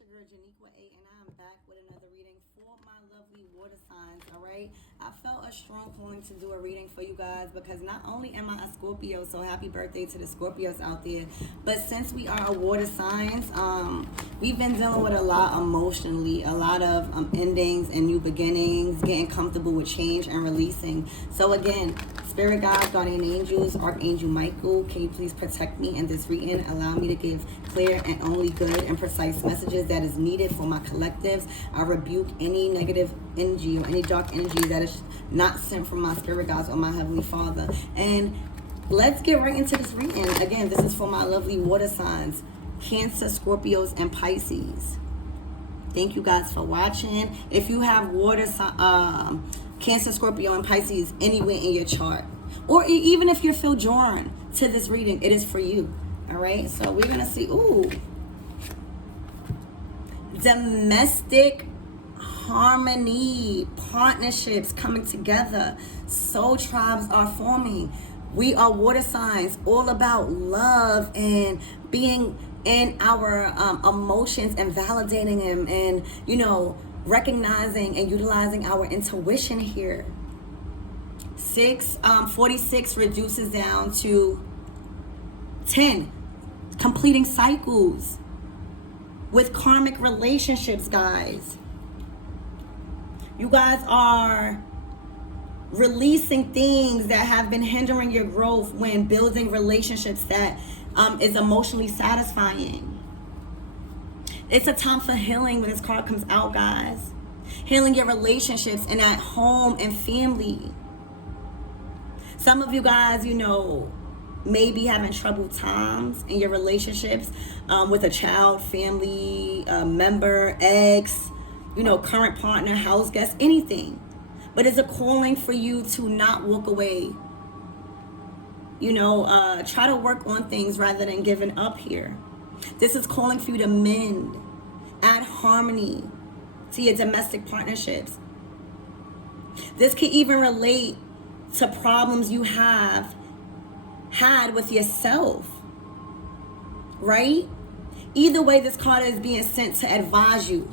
your girl Janiqua A, and I'm back with another reading for my lovely water signs. All right, I felt a strong calling to do a reading for you guys because not only am I a Scorpio, so happy birthday to the Scorpios out there, but since we are a water signs, we've been dealing with a lot emotionally, a lot of endings and new beginnings, getting comfortable with change and releasing. So again, Spirit guides, guardian angels, Archangel Michael, can you please protect me in this reading? Allow me to give clear and only good and precise messages that is needed for my collectives. I rebuke any negative energy or any dark energy that is not sent from my spirit guides or my Heavenly Father. And let's get right into this reading. Again, this is for my lovely water signs, Cancer, Scorpios, and Pisces. Thank you guys for watching. If you have water Cancer, Scorpio, and Pisces anywhere in your chart, or even if you feel drawn to this reading, it is for you. All right, so we're gonna see. Ooh, domestic harmony, partnerships coming together, soul tribes are forming. We are water signs, all about love and being in our emotions and validating them, and recognizing and utilizing our intuition here. 46 reduces down to 10, completing cycles with karmic relationships, guys. You guys are releasing things that have been hindering your growth when building relationships that is emotionally satisfying. It's a time for healing when this card comes out, guys. Healing your relationships and at home and family. Some of you guys, may be having troubled times in your relationships with a child, family, member, ex, current partner, house guest, anything. But it's a calling for you to not walk away. Try to work on things rather than giving up here. This is calling for you to mend, add harmony to your domestic partnerships. This can even relate to problems you have had with yourself, right? Either way, this card is being sent to advise you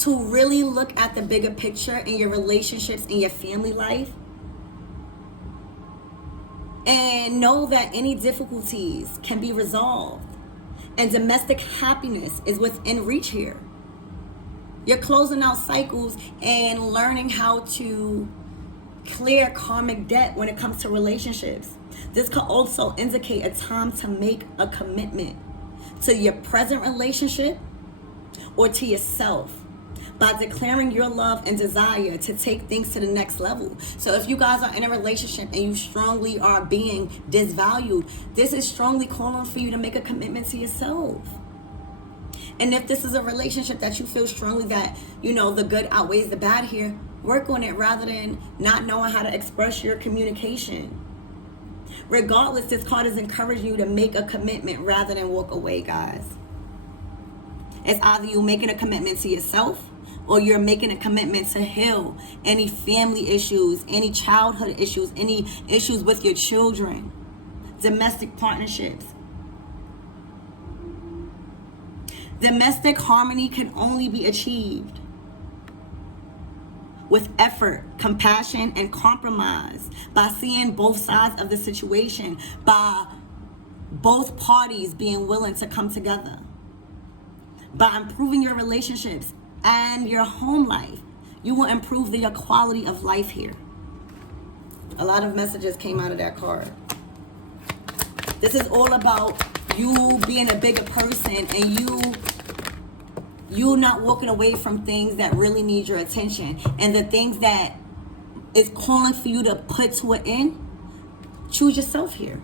to really look at the bigger picture in your relationships, in your family life, and know that any difficulties can be resolved. And domestic happiness is within reach here. You're closing out cycles and learning how to clear karmic debt when it comes to relationships. This could also indicate a time to make a commitment to your present relationship or to yourself by declaring your love and desire to take things to the next level. So if you guys are in a relationship and you strongly are being disvalued, this is strongly calling for you to make a commitment to yourself. And if this is a relationship that you feel strongly that, the good outweighs the bad here, work on it rather than not knowing how to express your communication. Regardless, this card is encouraging you to make a commitment rather than walk away, guys. It's either you making a commitment to yourself or you're making a commitment to heal any family issues, any childhood issues, any issues with your children, domestic partnerships. Domestic harmony can only be achieved with effort, compassion, and compromise, by seeing both sides of the situation, by both parties being willing to come together, by improving your relationships and your home life. You will improve your quality of life here. A lot of messages came out of that card. This is all about you being a bigger person and you not walking away from things that really need your attention, and the things that is calling for you to put to an end. Choose yourself here.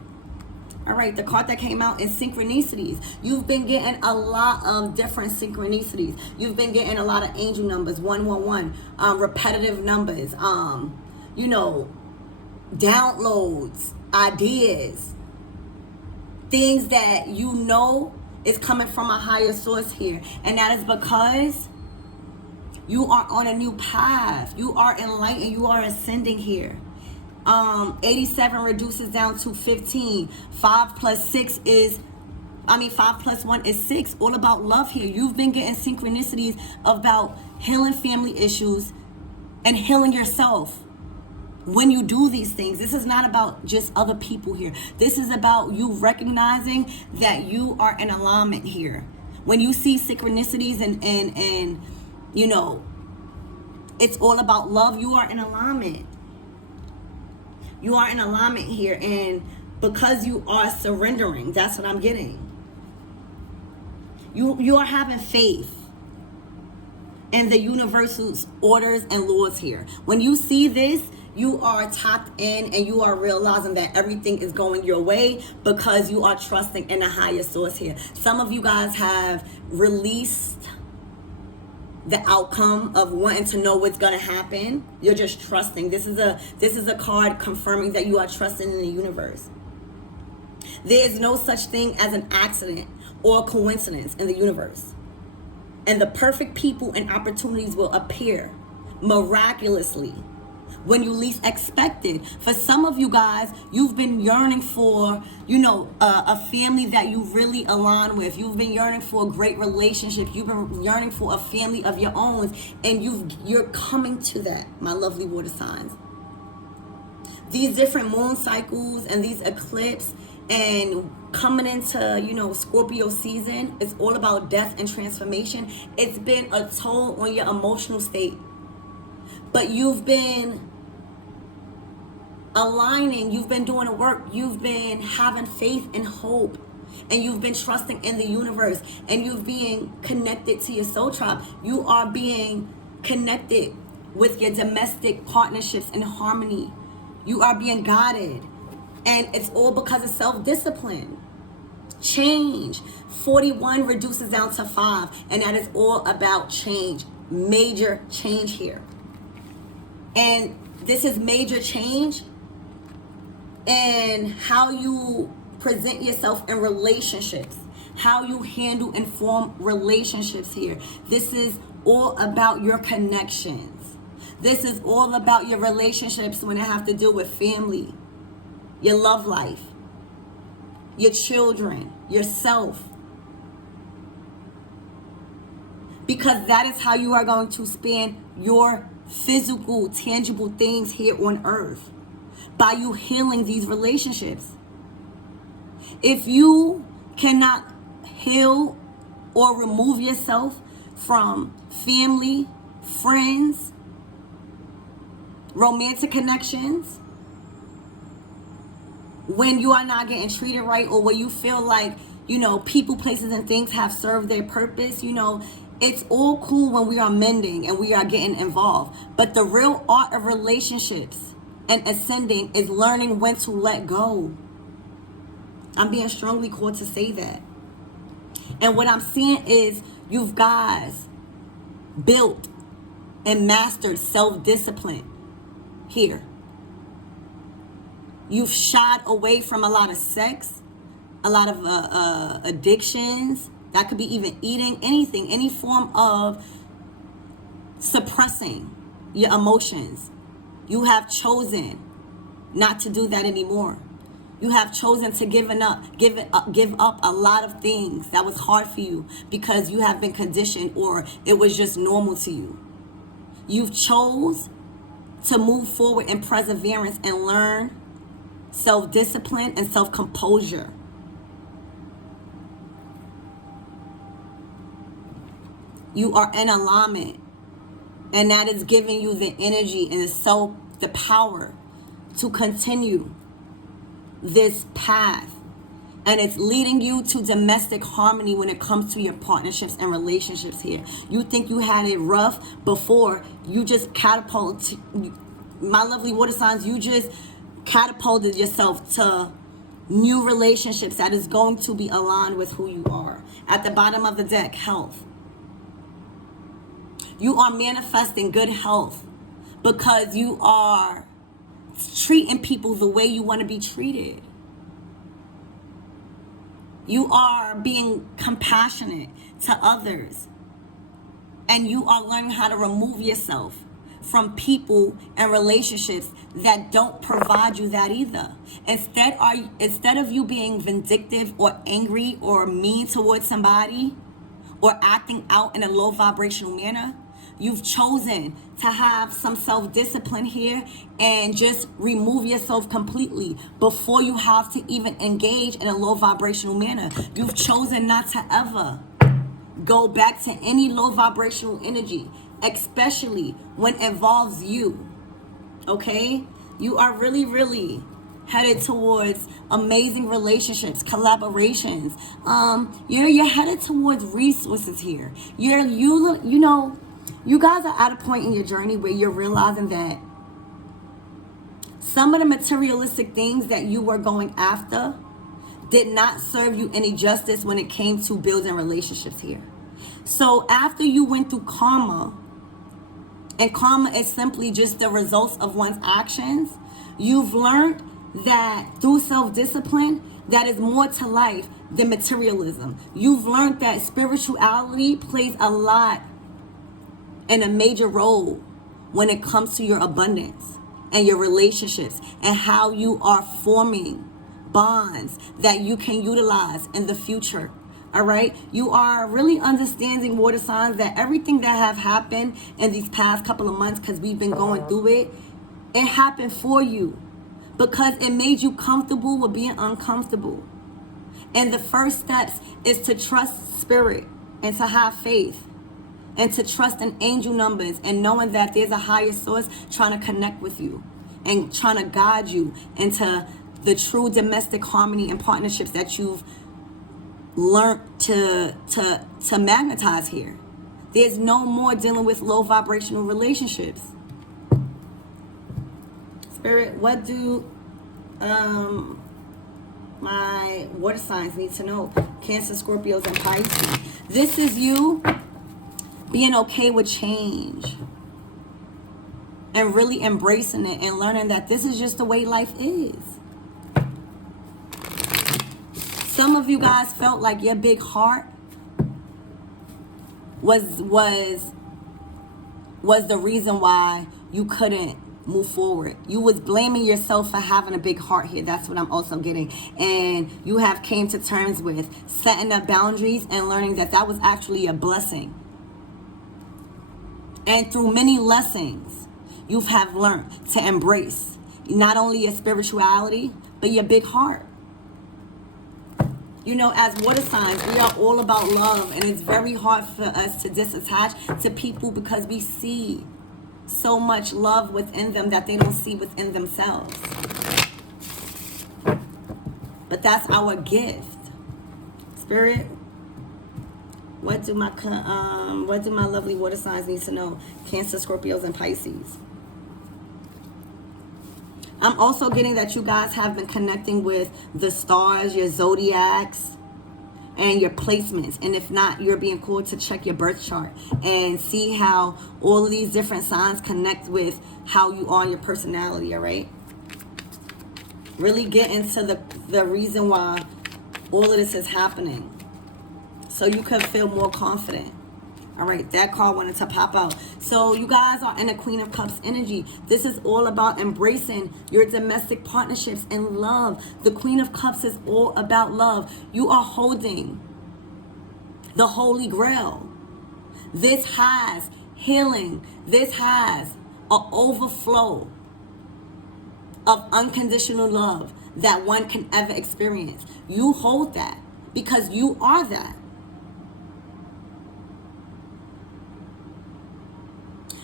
All right, the card that came out is synchronicities. You've been getting a lot of different synchronicities. You've been getting a lot of angel numbers, 111, repetitive numbers, downloads, ideas, things that is coming from a higher source here. And that is because you are on a new path. You are enlightened. You are ascending here. 87 reduces down to 15. 5 plus 6 is 5 plus 1 is 6. All about love here. You've been getting synchronicities about healing family issues and healing yourself. When you do these things, this is not about just other people here. This is about you recognizing that you are in alignment here. When you see synchronicities and you know, it's all about love, you are in alignment. You are in alignment here, and because you are surrendering, that's what I'm getting. You are having faith in the universal's orders and laws here. When you see this, you are tapped in and you are realizing that everything is going your way because you are trusting in a higher source here. Some of you guys have released the outcome of wanting to know what's going to happen. You're just trusting. This is a card confirming that you are trusting in the universe. There is no such thing as an accident or coincidence in the universe. And the perfect people and opportunities will appear miraculously when you least expect it. For some of you guys, you've been yearning for, a family that you really align with. You've been yearning for a great relationship. You've been yearning for a family of your own, and you're coming to that, my lovely water signs. These different moon cycles and these eclipses and coming into, Scorpio season, it's all about death and transformation. It's been a toll on your emotional state. But you've been aligning, you've been doing the work, you've been having faith and hope, and you've been trusting in the universe, and you've been connected to your soul tribe. You are being connected with your domestic partnerships in harmony. You are being guided, and it's all because of self-discipline. Change. 41 reduces down to 5, and that is all about change. Major change here. And this is major change in how you present yourself in relationships, how you handle and form relationships here. This is all about your connections. This is all about your relationships when it have to do with family, your love life, your children, yourself. Because that is how you are going to span your physical, tangible things here on earth, by you healing these relationships. If you cannot heal or remove yourself from family, friends, romantic connections, when you are not getting treated right, or when you feel like, people, places, and things have served their purpose, it's all cool when we are mending and we are getting involved. But the real art of relationships and ascending is learning when to let go. I'm being strongly called to say that. And what I'm seeing is you guys built and mastered self-discipline here. You've shied away from a lot of sex, a lot of addictions. That could be even eating, anything, any form of suppressing your emotions. You have chosen not to do that anymore. You have chosen to give up a lot of things that was hard for you because you have been conditioned, or it was just normal to you. You've chose to move forward in perseverance and learn self-discipline and self-composure. You are in alignment, and that is giving you the energy and the power to continue this path, and it's leading you to domestic harmony when it comes to your partnerships and relationships here. You think you had it rough before, you just catapulted, my lovely water signs, you just catapulted yourself to new relationships that is going to be aligned with who you are. At the bottom of the deck, health. You are manifesting good health because you are treating people the way you want to be treated. You are being compassionate to others. And you are learning how to remove yourself from people and relationships that don't provide you that either. Instead of you being vindictive or angry or mean towards somebody or acting out in a low vibrational manner, you've chosen to have some self-discipline here and just remove yourself completely before you have to even engage in a low vibrational manner. You've chosen not to ever go back to any low vibrational energy, especially when it involves you. Okay? You are really, really headed towards amazing relationships, collaborations. You're headed towards resources here. You guys are at a point in your journey where you're realizing that some of the materialistic things that you were going after did not serve you any justice when it came to building relationships here. So after you went through karma, and karma is simply just the results of one's actions, you've learned that through self-discipline, that is more to life than materialism. You've learned that spirituality plays a lot and a major role when it comes to your abundance and your relationships and how you are forming bonds that you can utilize in the future. All right, you are really understanding, water signs, that everything that have happened in these past couple of months, because we've been going through it, it happened for you because it made you comfortable with being uncomfortable. And the first steps is to trust spirit and to have faith and to trust in angel numbers and knowing that there's a higher source trying to connect with you and trying to guide you into the true domestic harmony and partnerships that you've learned to magnetize here. There's no more dealing with low vibrational relationships. Spirit, what do my water signs need to know? Cancer, Scorpios, and Pisces. This is you being okay with change and really embracing it and learning that this is just the way life is. Some of you guys felt like your big heart was the reason why you couldn't move forward. You was blaming yourself for having a big heart here. That's what I'm also getting. And you have came to terms with setting up boundaries and learning that that was actually a blessing. And through many lessons, you have learned to embrace not only your spirituality, but your big heart. You know, as water signs, we are all about love, and it's very hard for us to disattach to people because we see so much love within them that they don't see within themselves. But that's our gift. Spirit, what do my lovely water signs need to know? Cancer, Scorpios, and Pisces. I'm also getting that you guys have been connecting with the stars, your zodiacs, and your placements. And if not, you're being called to check your birth chart and see how all of these different signs connect with how you are, your personality, all right? Really get into the reason why all of this is happening so you can feel more confident. All right, that card wanted to pop out. So you guys are in a Queen of Cups energy. This is all about embracing your domestic partnerships and love. The Queen of Cups is all about love. You are holding the Holy Grail. This has healing. This has an overflow of unconditional love that one can ever experience. You hold that because you are that.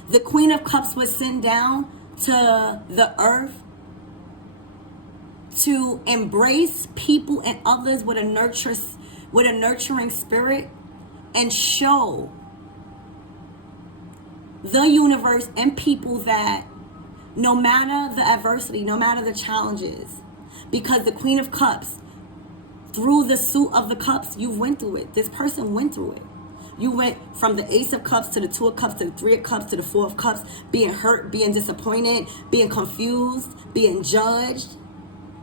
The Queen of Cups was sent down to the earth to embrace people and others with a nurturing spirit and show the universe and people that no matter the adversity, no matter the challenges, because the Queen of Cups, through the suit of the cups, you went through it. This person went through it. You went from the Ace of Cups to the Two of Cups to the Three of Cups to the Four of Cups, being hurt, being disappointed, being confused, being judged.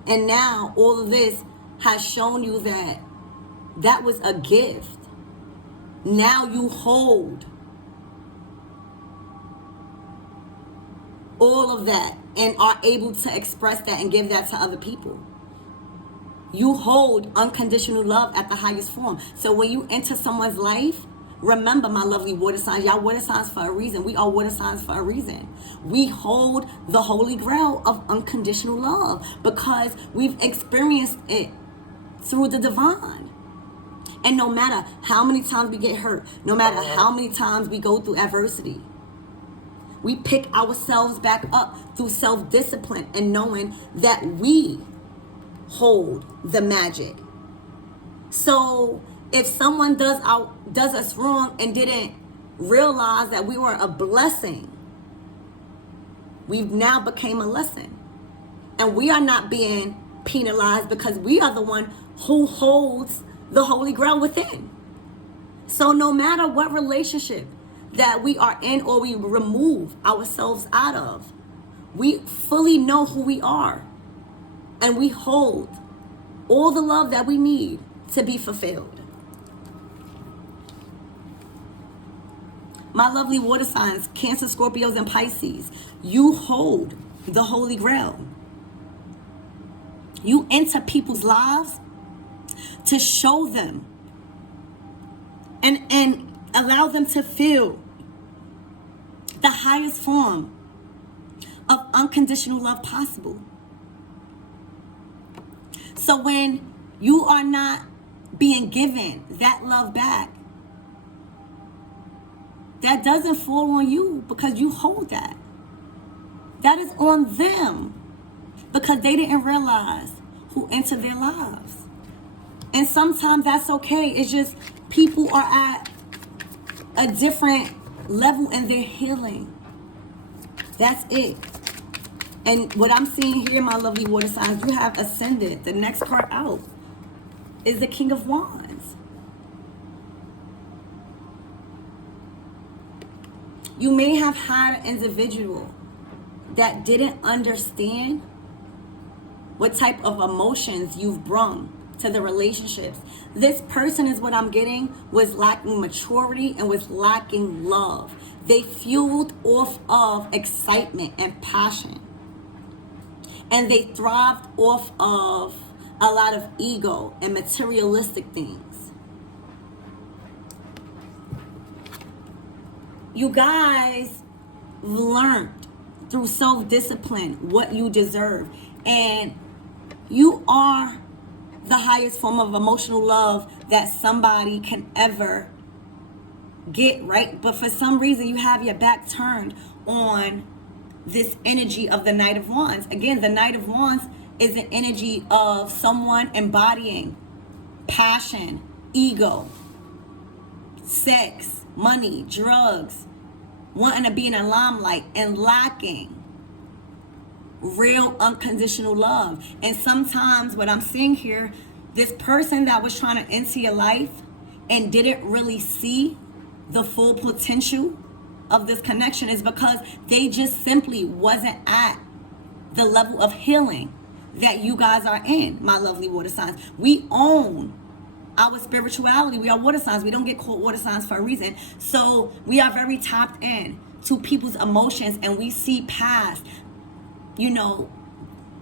And now all of this has shown you that that was a gift. Now you hold all of that and are able to express that and give that to other people. You hold unconditional love at the highest form. So when you enter someone's life, remember, my lovely water signs, y'all water signs for a reason. We are water signs for a reason. We hold the holy grail of unconditional love because we've experienced it through the divine. And no matter how many times we get hurt, no matter how many times we go through adversity, we pick ourselves back up through self-discipline and knowing that we hold the magic. So if someone does us wrong and didn't realize that we were a blessing, we've now became a lesson. And we are not being penalized because we are the one who holds the Holy Grail within. So no matter what relationship that we are in or we remove ourselves out of, we fully know who we are. And we hold all the love that we need to be fulfilled. My lovely water signs, Cancer, Scorpios, and Pisces, you hold the Holy Grail. You enter people's lives to show them and allow them to feel the highest form of unconditional love possible. So when you are not being given that love back, that doesn't fall on you because you hold that. That is on them because they didn't realize who entered their lives. And sometimes that's okay. It's just people are at a different level in their healing. That's it. And what I'm seeing here, my lovely water signs, you have ascended. The next card out is the King of Wands. You may have had an individual that didn't understand what type of emotions you've brought to the relationships. This person, is what I'm getting, was lacking maturity and was lacking love. They fueled off of excitement and passion. And they thrived off of a lot of ego and materialistic things. You guys learned through self-discipline what you deserve. And you are the highest form of emotional love that somebody can ever get, right? But for some reason, you have your back turned on this energy of the Knight of Wands. Again, the Knight of Wands is an energy of someone embodying passion, ego, sex, money, drugs, wanting to be in a limelight and lacking real unconditional love. And sometimes what I'm seeing here, this person that was trying to enter your life and didn't really see the full potential of this connection is because they just simply wasn't at the level of healing that you guys are in, my lovely water signs. We own our spirituality. We are water signs. We don't get called water signs for a reason. So we are very tapped in to people's emotions, and we see past,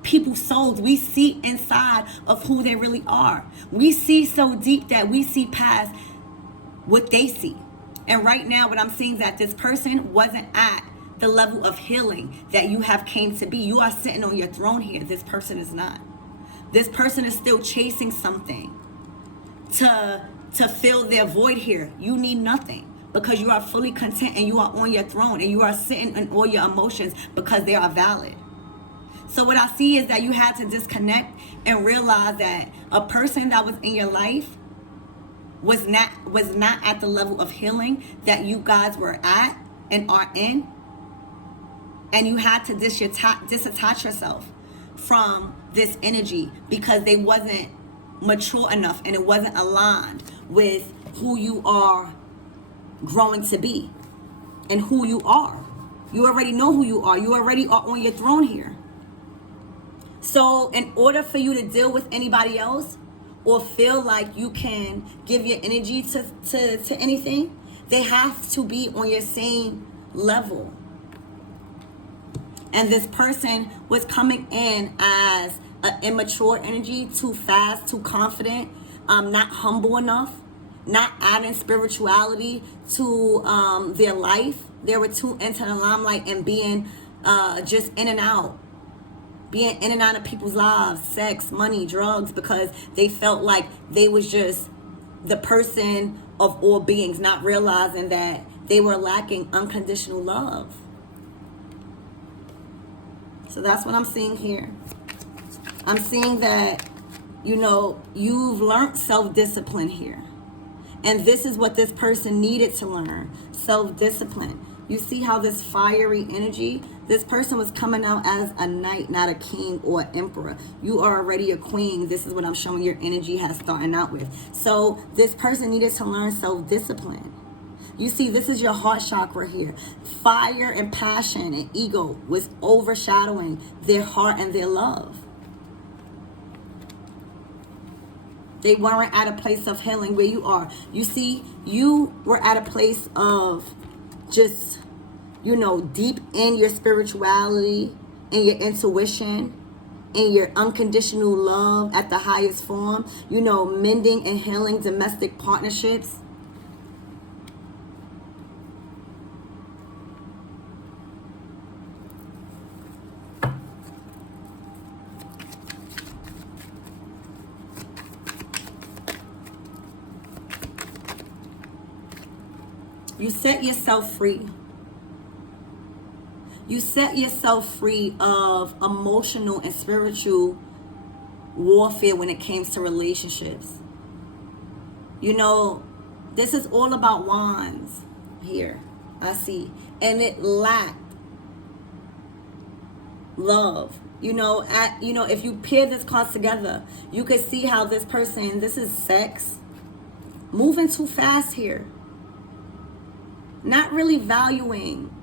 people's souls. We see inside of who they really are. We see so deep that we see past what they see. And right now, what I'm seeing is that this person wasn't at the level of healing that you have came to be. You are sitting on your throne here. This person is not. This person is still chasing something to fill their void here. You need nothing because you are fully content and you are on your throne and you are sitting in all your emotions because they are valid. So what I see is that you had to disconnect and realize that a person that was in your life was not at the level of healing that you guys were at and are in. And you had to disattach yourself from this energy because they wasn't mature enough and it wasn't aligned with who you are growing to be and who you are. You already know who you are. You already are on your throne here. So in order for you to deal with anybody else or feel like you can give your energy to anything, they have to be on your same level. And this person was coming in as an immature energy, too fast, too confident, not humble enough, not adding spirituality to their life. They were too into the limelight and being just in and out. Being in and out of people's lives, sex, money, drugs, because they felt like they was just the person of all beings, not realizing that they were lacking unconditional love. So that's what I'm seeing here. I'm seeing that, you've learned self-discipline here. And this is what this person needed to learn, self-discipline. You see how this fiery energy, this person was coming out as a knight, not a king or emperor. You are already a queen. This is what I'm showing your energy has started out with. So this person needed to learn self-discipline. You see, this is your heart chakra here. Fire and passion and ego was overshadowing their heart and their love. They weren't at a place of healing where you are. You see, you were at a place of just, deep in your spirituality and your intuition and your unconditional love at the highest form, mending and healing domestic partnerships. You set yourself free. You set yourself free of emotional and spiritual warfare when it comes to relationships. This is all about wands here, I see. And it lacked love. If you pair this cards together, you can see how this person, this is sex, moving too fast here. Not really valuing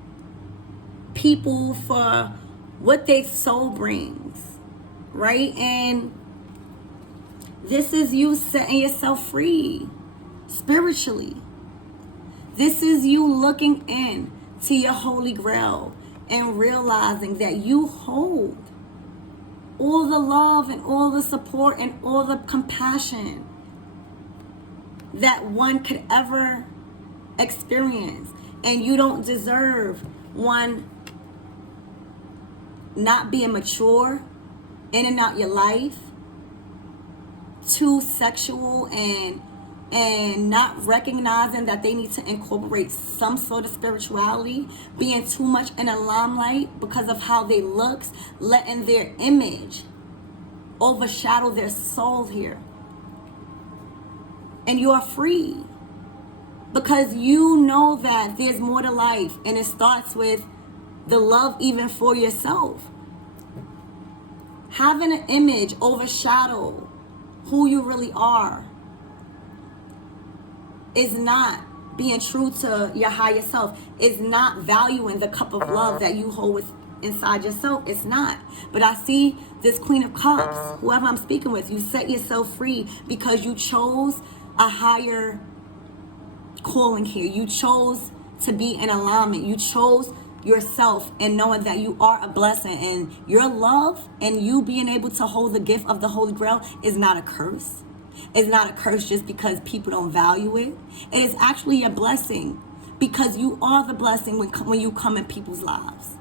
people for what their soul brings, right? And this is you setting yourself free spiritually. This is you looking in to your holy grail and realizing that you hold all the love and all the support and all the compassion that one could ever experience. And you don't deserve one not being mature in and out your life, too sexual and not recognizing that they need to incorporate some sort of spirituality, being too much in the limelight because of how they look, letting their image overshadow their soul here. And you are free. Because you know that there's more to life, and it starts with the love even for yourself. Having an image overshadow who you really are is not being true to your higher self. Is not valuing the cup of love that you hold inside yourself. It's not. But I see this Queen of Cups, whoever I'm speaking with, you set yourself free because you chose a higher calling here. You chose to be in alignment. You chose yourself and knowing that you are a blessing, and your love and you being able to hold the gift of the Holy Grail is not a curse. It's not a curse just because people don't value it. It is actually a blessing because you are the blessing when you come in people's lives.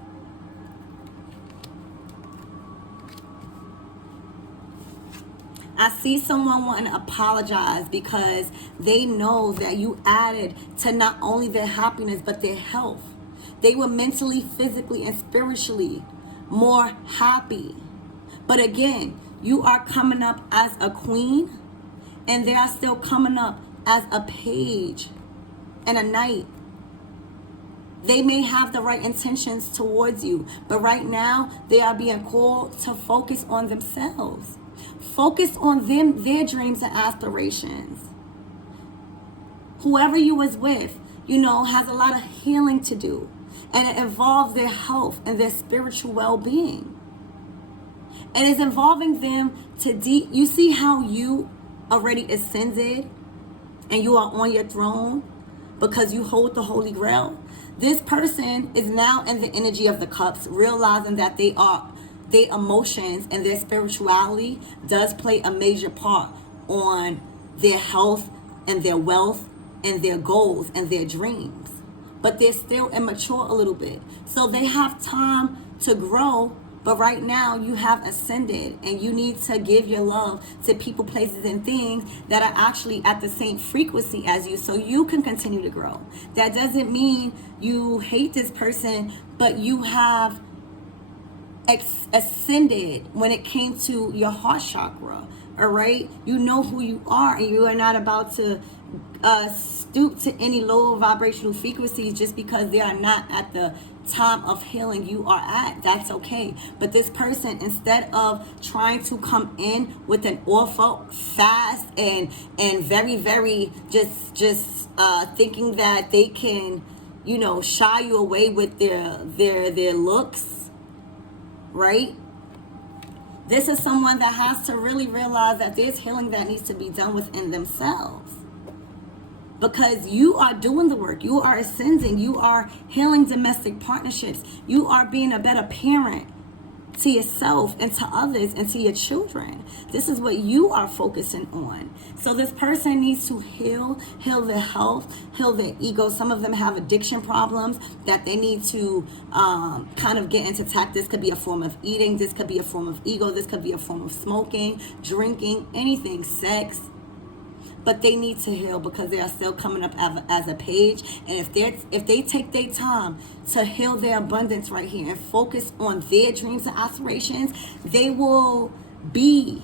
I see someone wanting to apologize because they know that you added to not only their happiness, but their health. They were mentally, physically, and spiritually more happy. But again, you are coming up as a queen, and they are still coming up as a page and a knight. They may have the right intentions towards you, but right now they are being called to focus on themselves. Focus on them, their dreams and aspirations. Whoever you was with, has a lot of healing to do. And it involves their health and their spiritual well-being. And it's involving them to you see how you already ascended and you are on your throne. because you hold the Holy Grail. This person is now in the energy of the cups, realizing that their emotions and their spirituality does play a major part on their health and their wealth and their goals and their dreams. But they're still immature a little bit. So they have time to grow. But right now you have ascended, and you need to give your love to people, places, and things that are actually at the same frequency as you, so you can continue to grow. That doesn't mean you hate this person, but you have ascended when it came to your heart chakra. All right, you know who you are, and you are not about to stoop to any low vibrational frequencies just because they are not at the time of healing you are at. That's okay. But this person, instead of trying to come in with an offer fast and very, very just thinking that they can, shy you away with their looks, right? This is someone that has to really realize that there's healing that needs to be done within themselves. Because you are doing the work. You are ascending. You are healing domestic partnerships. You are being a better parent to yourself and to others and to your children. This is what you are focusing on. So this person needs to heal their health, heal their ego. Some of them have addiction problems that they need to kind of get into tact. This could be a form of eating. This could be a form of ego. This could be a form of smoking, drinking, anything, sex. But they need to heal because they are still coming up as a page. And if they take their time to heal their abundance right here and focus on their dreams and aspirations, they will be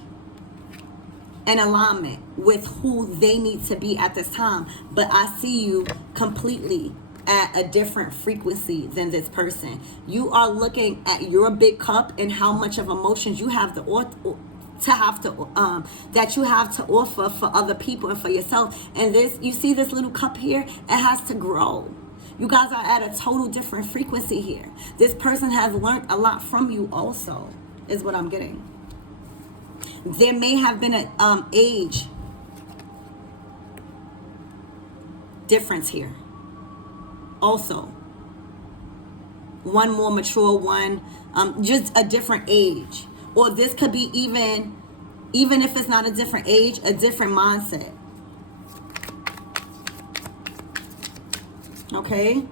in alignment with who they need to be at this time. But I see you completely at a different frequency than this person. You are looking at your big cup and how much of emotions you have that you have to offer for other people and for yourself. And this, you see this little cup here, it has to grow. You guys are at a total different frequency here. This person has learned a lot from you also, is what I'm getting. There may have been an age difference here also. One more mature, one just a different age. Or this could be even if it's not a different age, a different mindset. Okay?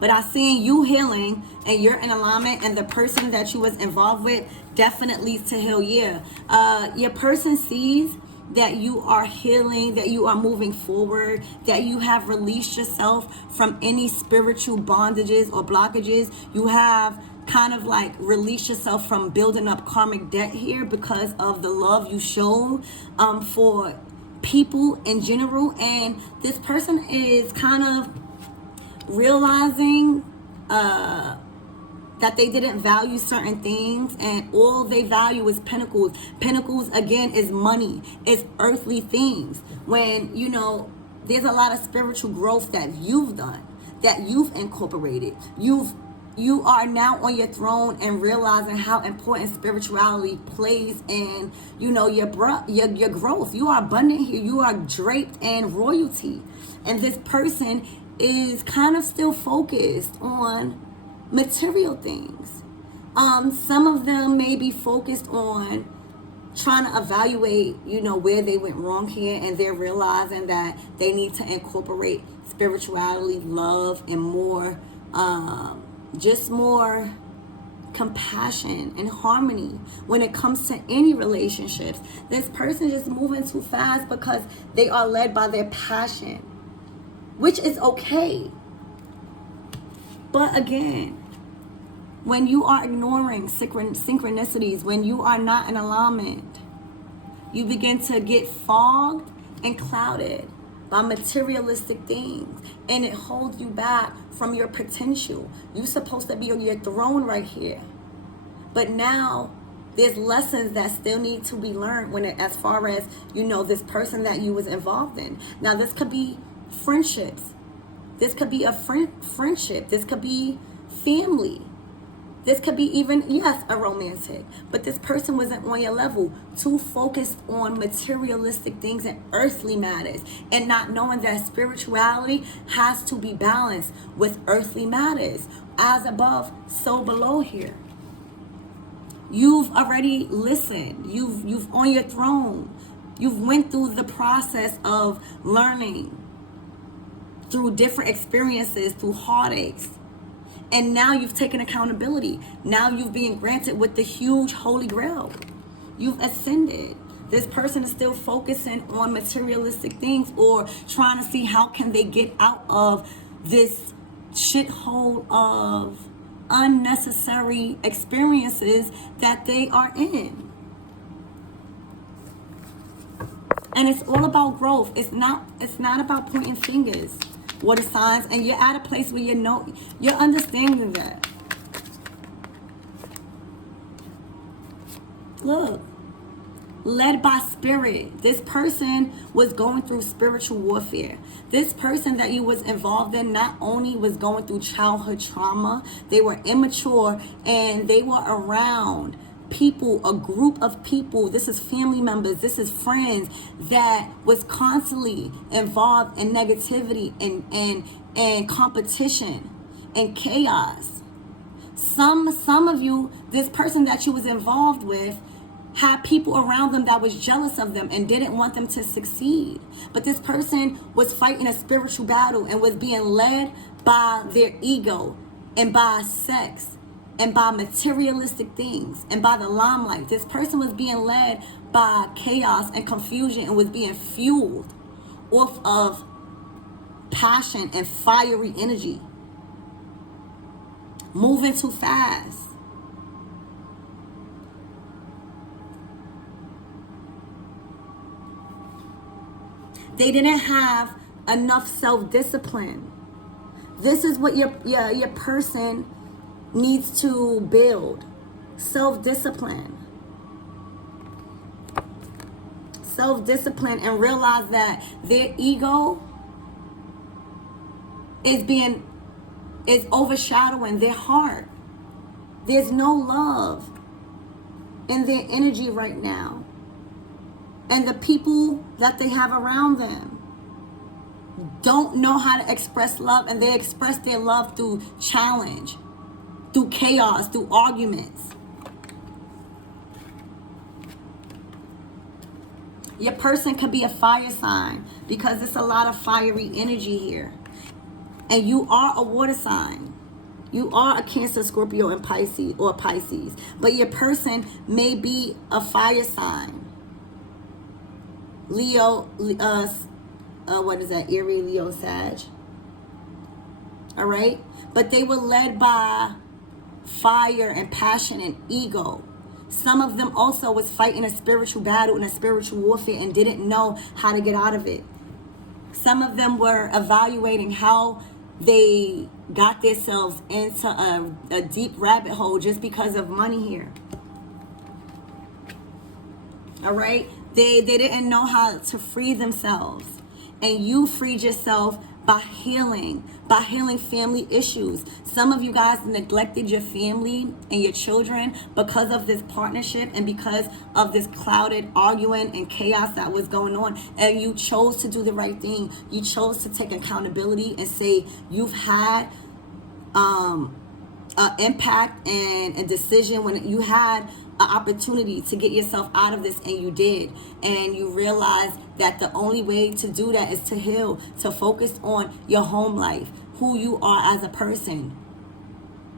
But I see you healing and you're in alignment, and the person that you was involved with definitely to heal. Yeah. Your person sees that you are healing, that you are moving forward, that you have released yourself from any spiritual bondages or blockages. You have kind of like release yourself from building up karmic debt here because of the love you showed for people in general. And this person is kind of realizing that they didn't value certain things, and all they value is pinnacles. Pinnacles, again, is money, is earthly things. When, there's a lot of spiritual growth that you've done, that you've incorporated. You are now on your throne and realizing how important spirituality plays in, your growth. You are abundant here. You are draped in royalty. And this person is kind of still focused on material things. Some of them may be focused on trying to evaluate, where they went wrong here, and they're realizing that they need to incorporate spirituality, love, and more just more compassion and harmony when it comes to any relationships. This person is moving too fast because they are led by their passion, which is okay. But again, when you are ignoring synchronicities, when you are not in alignment, you begin to get fogged and clouded by materialistic things, and it holds you back from your potential. You're supposed to be on your throne right here, but now there's lessons that still need to be learned as far as this person that you was involved in. Now this could be friendships, this could be a friendship, this could be family. This could be even, yes, a romantic, but this person wasn't on your level, too focused on materialistic things and earthly matters, and not knowing that spirituality has to be balanced with earthly matters. As above, so below here. You've already listened. You've on your throne. You've went through the process of learning through different experiences, through heartaches. And now you've taken accountability. Now you've been granted with the huge holy grail. You've ascended. This person is still focusing on materialistic things or trying to see how can they get out of this shithole of unnecessary experiences that they are in. And it's all about growth. It's not about pointing fingers. Water signs, and you're at a place where you're understanding that. Look, led by spirit. This person was going through spiritual warfare. This person that you was involved in not only was going through childhood trauma, they were immature and they were around people, a group of people, this is family members, this is friends that was constantly involved in negativity and competition and chaos. Some of you, this person that you was involved with had people around them that was jealous of them and didn't want them to succeed. But this person was fighting a spiritual battle and was being led by their ego and by sex and by materialistic things and by the limelight. This person was being led by chaos and confusion and was being fueled off of passion and fiery energy. Moving too fast. They didn't have enough self-discipline. This is what your person needs to build. Self-discipline. Self-discipline, and realize that their ego is overshadowing their heart. There's no love in their energy right now. And the people that they have around them don't know how to express love, and they express their love through challenge, through chaos, through arguments. Your person could be a fire sign because it's a lot of fiery energy here. And you are a water sign. You are a Cancer, Scorpio, and Pisces, or Pisces. But your person may be a fire sign. Leo, what is that? Erie, Leo, Sag. All right? But they were led by fire and passion and ego. Some of them also was fighting a spiritual battle and a spiritual warfare and didn't know how to get out of it. Some of them were evaluating how they got themselves into a deep rabbit hole just because of money here. All right? They didn't know how to free themselves. And you freed yourself by healing family issues. Some of you guys neglected your family and your children because of this partnership and because of this clouded arguing and chaos that was going on. And you chose to do the right thing. You chose to take accountability and say you've had an impact and a decision when you had an opportunity to get yourself out of this, and you did. And you realize that the only way to do that is to heal, to focus on your home life, who you are as a person,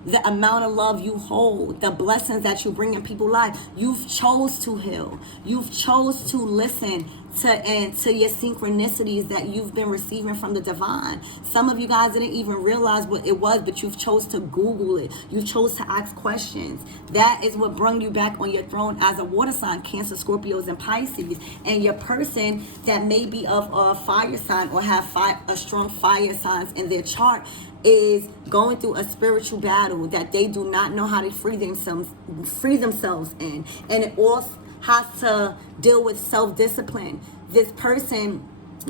the amount of love you hold, the blessings that you bring in people's lives. You've chose to heal. You've chose to listen to your synchronicities that you've been receiving from the divine. Some of you guys didn't even realize what it was, but you've chose to Google it. You chose to ask questions. That is what brought you back on your throne as a water sign, Cancer, Scorpios, and Pisces. And your person that may be of a fire sign or have a strong fire signs in their chart is going through a spiritual battle that they do not know how to free themselves in. And it also has to deal with self-discipline. This person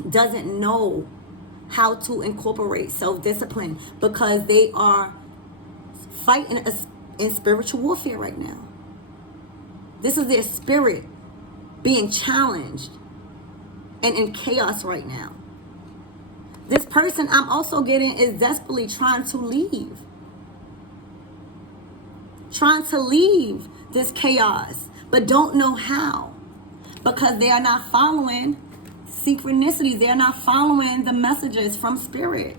doesn't know how to incorporate self-discipline because they are fighting in spiritual warfare right now. This is their spirit being challenged and in chaos right now. This person I'm also getting is desperately trying to leave. Trying to leave this chaos, but don't know how. Because they are not following synchronicities. They are not following the messages from spirit.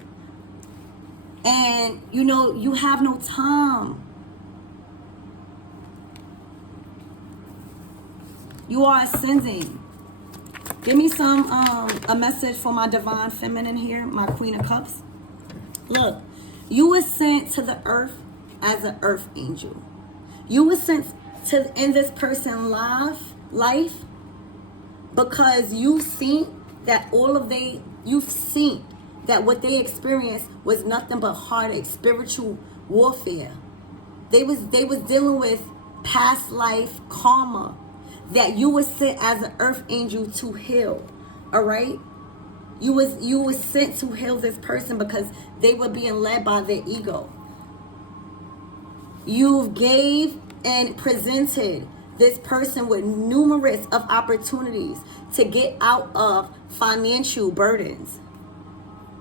And, you know, you have no time. You are ascending. Give me a message for my divine feminine here, my Queen of Cups. Look, you were sent to the earth as an earth angel. You were sent to in this person's life because you've seen that what they experienced was nothing but heartache, spiritual warfare. They was dealing with past life karma that you were sent as an earth angel to heal. All right? You was sent to heal this person because they were being led by their ego. You gave and presented this person with numerous of opportunities to get out of financial burdens.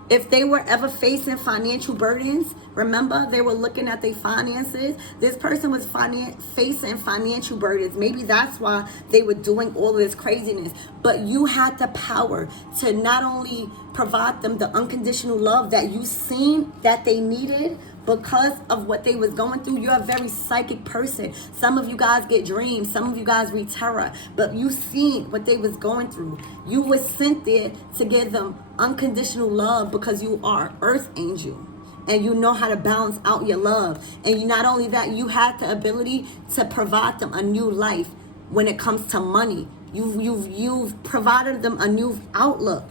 If they were ever facing financial burdens, remember, they were looking at their finances. This person was facing financial burdens. Maybe that's why they were doing all of this craziness. But you had the power to not only provide them the unconditional love that you seen that they needed because of what they was going through. You're a very psychic person. Some of you guys get dreams. Some of you guys read tarot. But you seen what they was going through. You was sent there to give them unconditional love because you are earth angel. And you know how to balance out your love. And you, not only that, you had the ability to provide them a new life when it comes to money. You've provided them a new outlook.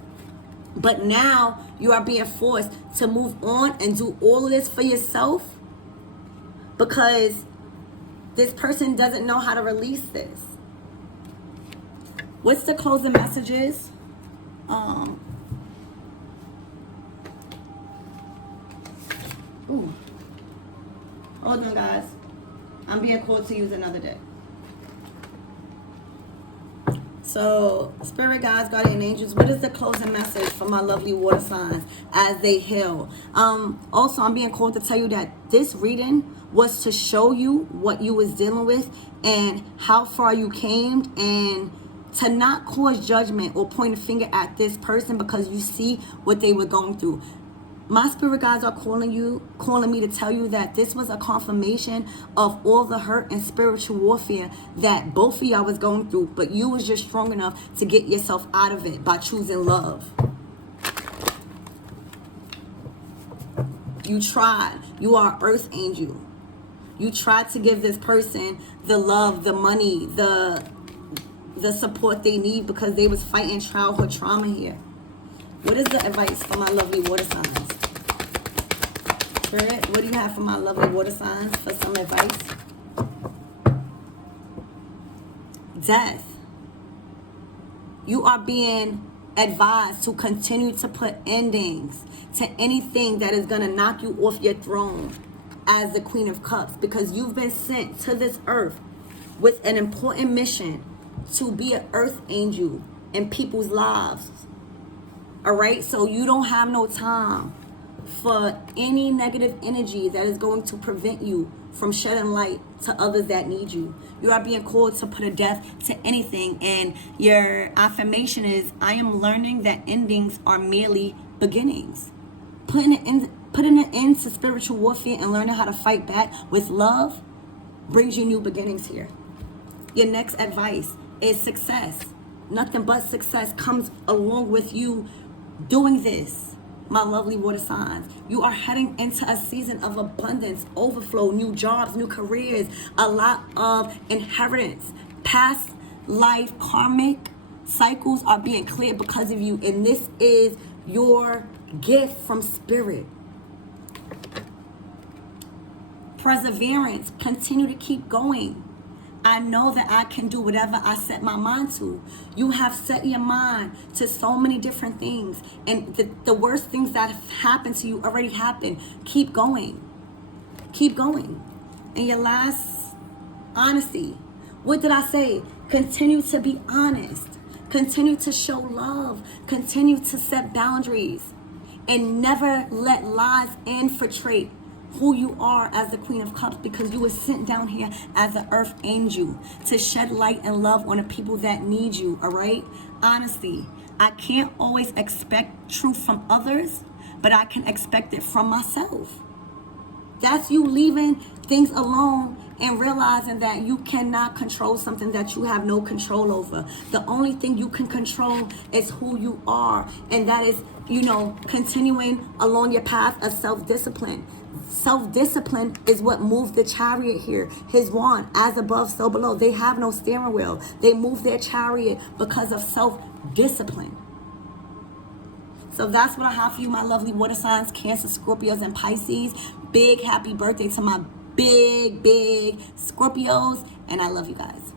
But now you are being forced to move on and do all of this for yourself because this person doesn't know how to release this. What's the closing messages? Ooh. Hold on, guys. I'm being called to use another day. So, spirit guides, guardian angels, what is the closing message for my lovely water signs as they heal? Also, I'm being called to tell you that this reading was to show you what you was dealing with and how far you came, and to not cause judgment or point a finger at this person because you see what they were going through. My spirit guides are calling me to tell you that this was a confirmation of all the hurt and spiritual warfare that both of y'all was going through, but you was just strong enough to get yourself out of it by choosing love. You tried. You are earth angel. You tried to give this person the love, the money, the support they need because they was fighting childhood trauma here. What is the advice for my lovely water signs? Spirit, what do you have for my lovely water signs for some advice? Death. You are being advised to continue to put endings to anything that is going to knock you off your throne as the Queen of Cups, because you've been sent to this earth with an important mission to be an earth angel in people's lives. All right, so you don't have no time for any negative energy that is going to prevent you from shedding light to others that need you. You are being called to put a death to anything, and your affirmation is, I am learning that endings are merely beginnings. Putting an end to spiritual warfare and learning how to fight back with love brings you new beginnings here. Your next advice is success. Nothing but success comes along with you doing this. My lovely water signs, you are heading into a season of abundance, overflow, new jobs, new careers, a lot of inheritance. Past life karmic cycles are being cleared because of you, and this is your gift from spirit. Perseverance, continue to keep going. I know that I can do whatever I set my mind to. You have set your mind to so many different things. And the worst things that have happened to you already happened. Keep going. Keep going. And your last, honesty. What did I say? Continue to be honest. Continue to show love. Continue to set boundaries. And never let lies infiltrate who you are as the Queen of Cups, because you were sent down here as an earth angel to shed light and love on the people that need you, all right? Honesty. I can't always expect truth from others, but I can expect it from myself. That's you leaving things alone and realizing that you cannot control something that you have no control over. The only thing you can control is who you are. And that is, continuing along your path of self-discipline. Self-discipline is what moved the chariot here. His wand, as above, so below. They have no steering wheel. They move their chariot because of self-discipline. So that's what I have for you, my lovely water signs, Cancer, Scorpios, and Pisces. Big happy birthday to my big Scorpios. And I love you guys.